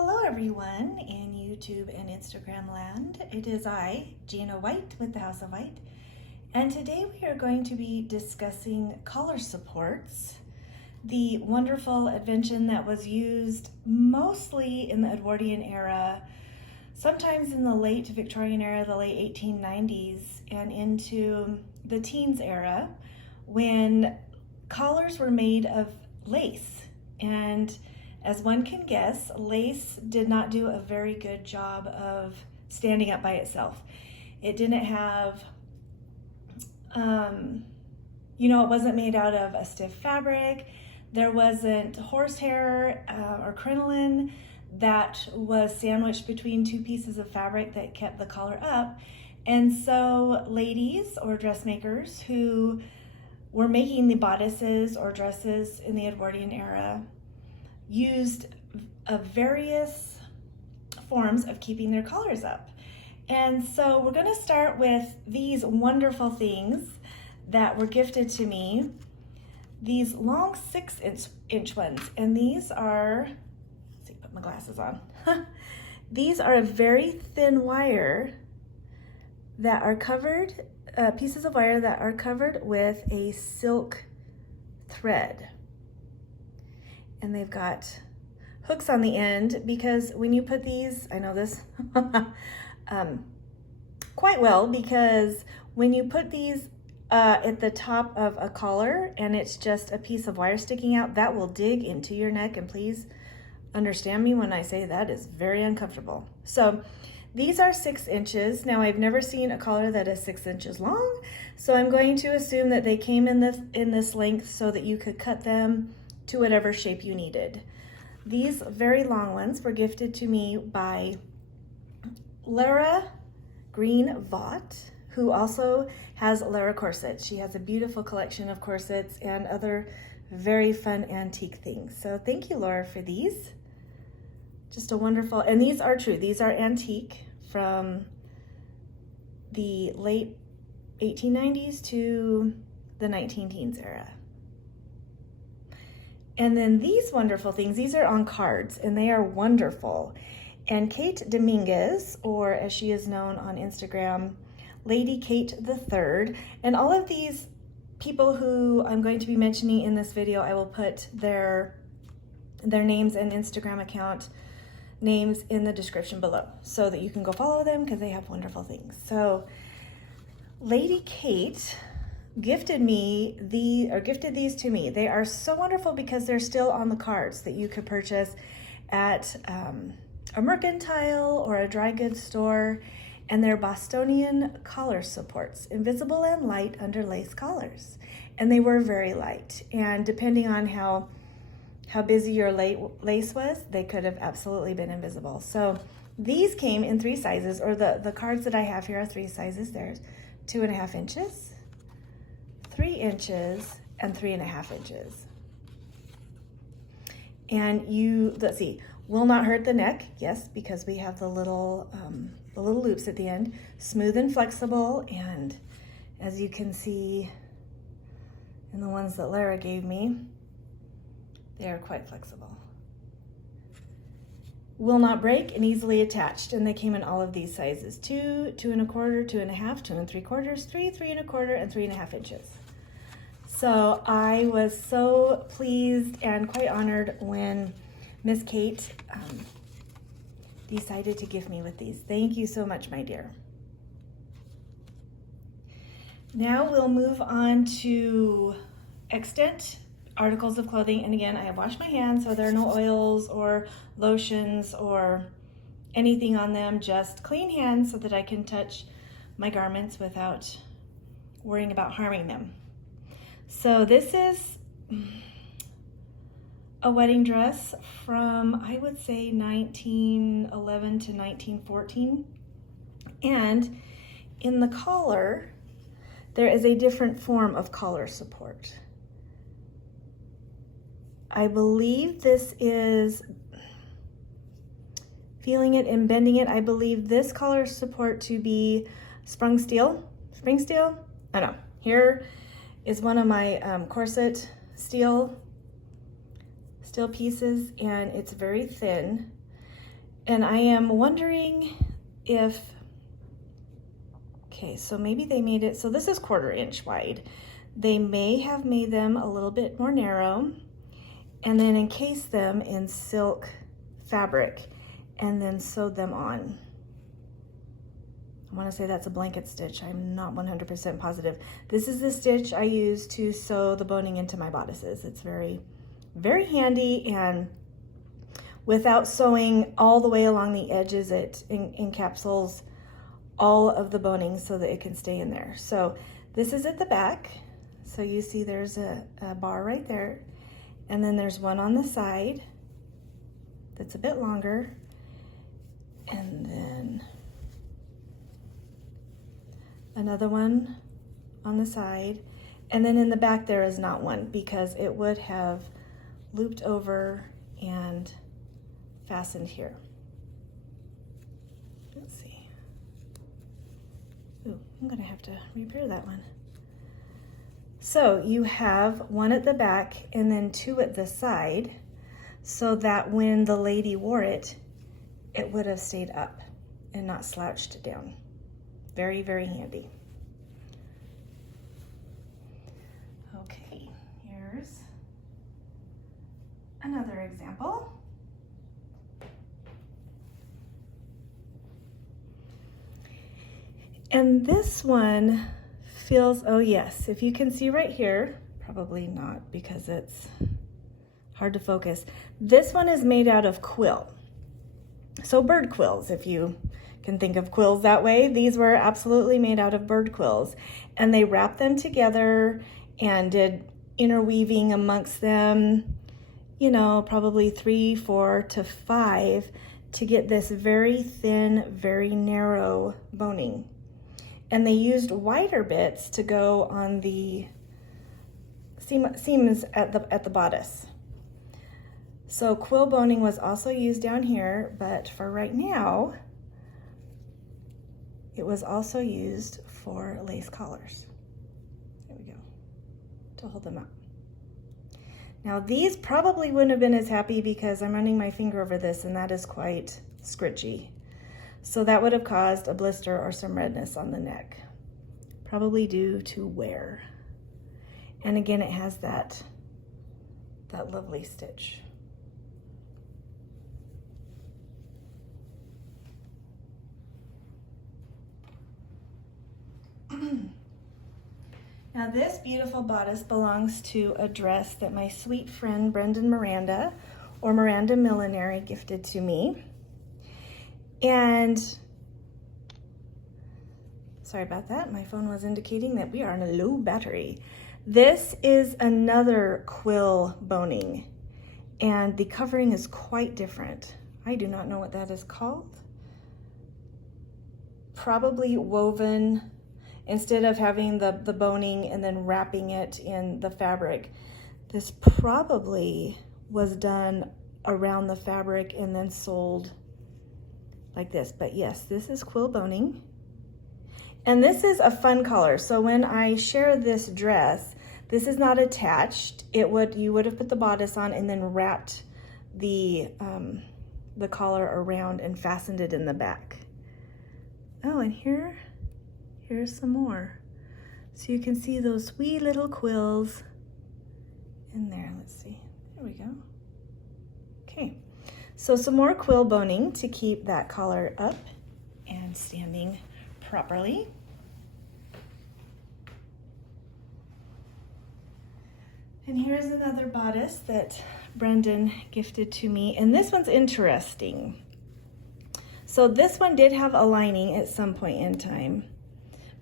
Hello everyone in YouTube and Instagram land. It is I, Gina White with the House of Whyte, and today we are going to be discussing collar supports, the wonderful invention that was used mostly in the Edwardian era, sometimes in the late Victorian era, the late 1890s, and into the teens era, when collars were made of lace. And as one can guess, lace did not do a very good job of standing up by itself. It didn't have, it wasn't made out of a stiff fabric. There wasn't horsehair or crinoline that was sandwiched between two pieces of fabric that kept the collar up. And so ladies or dressmakers who were making the bodices or dresses in the Edwardian era used various forms of keeping their collars up. And so we're going to start with these wonderful things that were gifted to me, these long 6-inch ones. And these are, let's see, put my glasses on. These are a very thin wire that are covered, pieces of wire that are covered with a silk thread. And they've got hooks on the end because when you put these, I know this quite well, because when you put these at the top of a collar and it's just a piece of wire sticking out, that will dig into your neck. And please understand me when I say that is very uncomfortable. So these are 6 inches. Now I've never seen a collar that is 6 inches long, so I'm going to assume that they came in this length so that you could cut them to whatever shape you needed. These very long ones were gifted to me by Lara Greene-Vaught, who also has Lara corsets. She has a beautiful collection of corsets and other very fun antique things. So thank you, Laura, for these. Just a wonderful, and these are true. These are antique from the late 1890s to the 19-teens era. And then these wonderful things, these are on cards, and they are wonderful. And Kate Dominguez, or as she is known on Instagram, Lady Kate III, and all of these people who I'm going to be mentioning in this video, I will put their names and Instagram account names in the description below so that you can go follow them because they have wonderful things. So Lady Kate gifted these to me. They are so wonderful because they're still on the cards that you could purchase at a mercantile or a dry goods store, and they're Bostonian collar supports, invisible and light under lace collars. And they were very light, and depending on how busy your lace was, they could have absolutely been invisible. So these came in 3 sizes, or the cards that I have here are 3 sizes. There's 2.5 inches, 3 inches, and 3.5 inches. And let's see, will not hurt the neck. Yes, because we have the little loops at the end. Smooth and flexible, and as you can see in the ones that Lara gave me, they are quite flexible. Will not break and easily attached, and they came in all of these sizes: 2, 2.25, 2.5, 2 3/4, 3, 3.25, and 3.5 inches. So I was so pleased and quite honored when Miss Kate decided to gift me with these. Thank you so much, my dear. Now we'll move on to extant articles of clothing. And again, I have washed my hands, so there are no oils or lotions or anything on them, just clean hands so that I can touch my garments without worrying about harming them. So this is a wedding dress from, I would say, 1911 to 1914. And in the collar, there is a different form of collar support. I believe this is, feeling it and bending it, I believe this collar support to be spring steel. I don't know. Here is one of my corset steel pieces, and it's very thin. And I am wondering if, okay, so maybe they made it, so this is 1/4 inch wide. They may have made them a little bit more narrow and then encased them in silk fabric and then sewed them on. I want to say that's a blanket stitch. I'm not 100% positive. This is the stitch I use to sew the boning into my bodices. It's very, very handy, and without sewing all the way along the edges, it encapsulates all of the boning so that it can stay in there. So this is at the back. So you see there's a bar right there, and then there's one on the side that's a bit longer, and then another one on the side, and then in the back there is not one because it would have looped over and fastened here. Let's see. Ooh, I'm gonna have to repair that one. So you have one at the back and then 2 at the side, so that when the lady wore it, it would have stayed up and not slouched down. Very, very handy. Okay, here's another example. And this one feels, oh yes, if you can see right here, probably not because it's hard to focus. This one is made out of quill. So bird quills, if you can think of quills that way. These were absolutely made out of bird quills, and they wrapped them together and did interweaving amongst them, you know, probably 3, 4 to 5 to get this very thin, very narrow boning. And they used wider bits to go on the seams at the bodice. So quill boning was also used down here, but for right now, it was also used for lace collars. There we go, to hold them up. Now these probably wouldn't have been as happy because I'm running my finger over this and that is quite scritchy. So that would have caused a blister or some redness on the neck, probably due to wear. And again, it has that lovely stitch. Now this beautiful bodice belongs to a dress that my sweet friend Miranda, or Miranda Millinery, gifted to me. And sorry about that, my phone was indicating that we are on a low battery. This is another quill boning, and the covering is quite different. I do not know what that is called. Probably woven, instead of having the boning and then wrapping it in the fabric, this probably was done around the fabric and then sold like this. But yes, this is quill boning. And this is a fun color. So when I share this dress, this is not attached. You would have put the bodice on and then wrapped the collar around and fastened it in the back. Oh, and here's some more. So you can see those wee little quills in there. Let's see, there we go. Okay, so some more quill boning to keep that collar up and standing properly. And here's another bodice that Brendan gifted to me, and this one's interesting. So this one did have a lining at some point in time,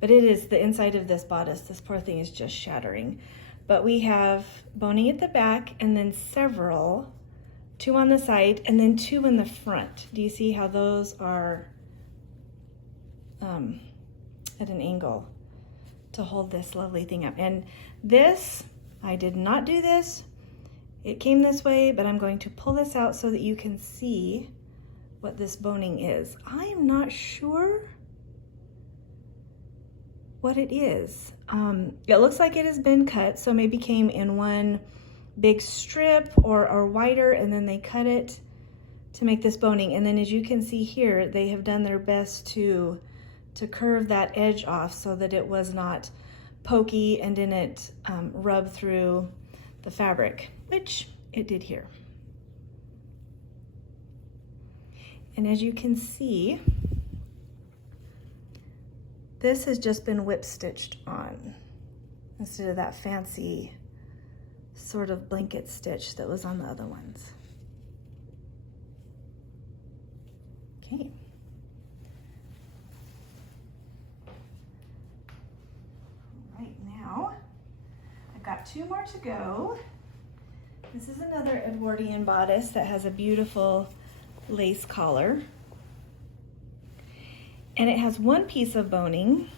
but it is the inside of this bodice. This poor thing is just shattering. But we have boning at the back and then several, 2 on the side and then 2 in the front. Do you see how those are at an angle to hold this lovely thing up? And this, I did not do this. It came this way, but I'm going to pull this out so that you can see what this boning is. I am not sure what it is. It looks like it has been cut, so maybe came in one big strip or wider, and then they cut it to make this boning. And then as you can see here, they have done their best to curve that edge off so that it was not pokey and didn't rub through the fabric, which it did here. And as you can see, this has just been whip stitched on instead of that fancy sort of blanket stitch that was on the other ones. Okay. Right now, I've got 2 more to go. This is another Edwardian bodice that has a beautiful lace collar. And it has 1 piece of boning.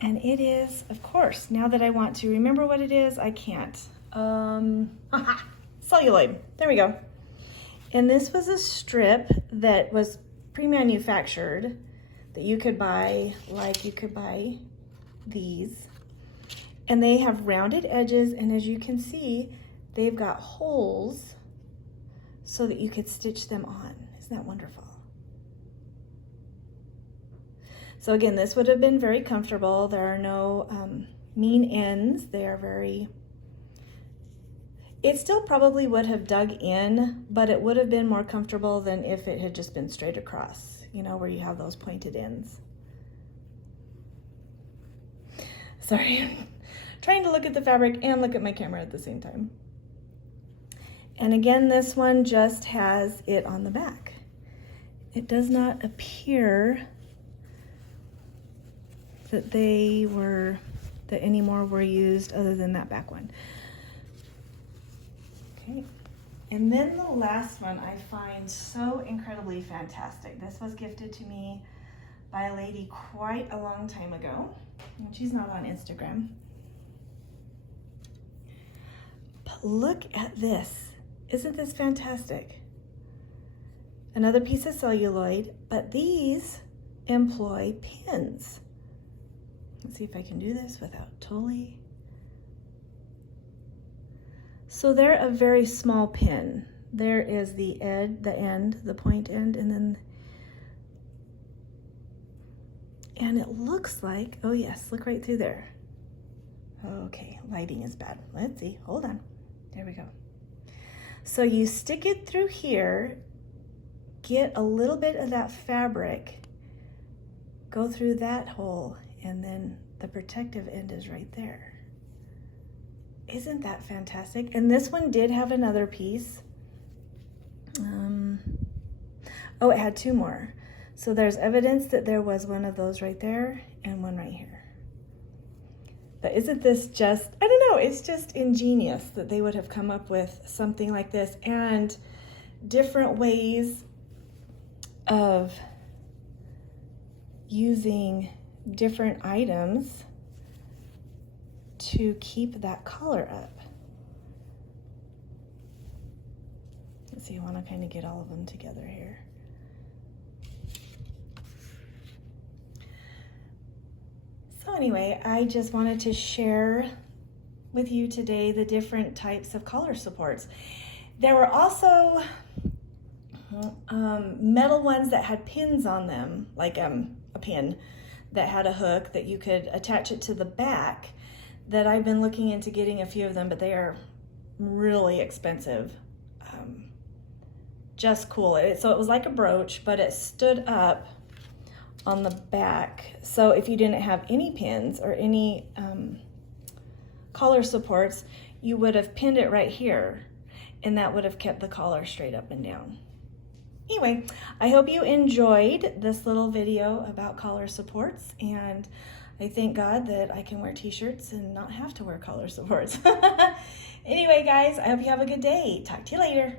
And it is, of course, now that I want to remember what it is, I can't. Celluloid. There we go. And this was a strip that was pre-manufactured that you could buy, like you could buy these. And they have rounded edges, and as you can see, they've got holes so that you could stitch them on. Isn't that wonderful? So again, this would have been very comfortable. There are no mean ends. They are very, it still probably would have dug in, but it would have been more comfortable than if it had just been straight across, you know, where you have those pointed ends. Sorry, I'm trying to look at the fabric and look at my camera at the same time. And again, this one just has it on the back. It does not appear that that any more were used other than that back one. Okay, and then the last one I find so incredibly fantastic. This was gifted to me by a lady quite a long time ago, and she's not on Instagram. But look at this. Isn't this fantastic? Another piece of celluloid, but these employ pins. Let's see if I can do this without totally. So they're a very small pin. There is the end, the point end, and it looks like, oh yes, look right through there. Okay, lighting is bad. Let's see, hold on. There we go. So you stick it through here, get a little bit of that fabric, go through that hole, and then the protective end is right there. Isn't that fantastic? And this one did have another piece. Oh, it had 2 more. So there's evidence that there was one of those right there and one right here. But isn't this just, I don't know, it's just ingenious that they would have come up with something like this and different ways of using different items to keep that collar up. Let's see, I want to kind of get all of them together here. So anyway, I just wanted to share with you today the different types of collar supports. There were also metal ones that had pins on them, like a pin that had a hook that you could attach it to the back, that I've been looking into getting a few of them, but they are really expensive. Just cool. So it was like a brooch, but it stood up on the back. So if you didn't have any pins or any collar supports, you would have pinned it right here, and that would have kept the collar straight up and down. Anyway, I hope you enjoyed this little video about collar supports, and I thank God that I can wear t-shirts and not have to wear collar supports. Anyway, guys, I hope you have a good day. Talk to you later.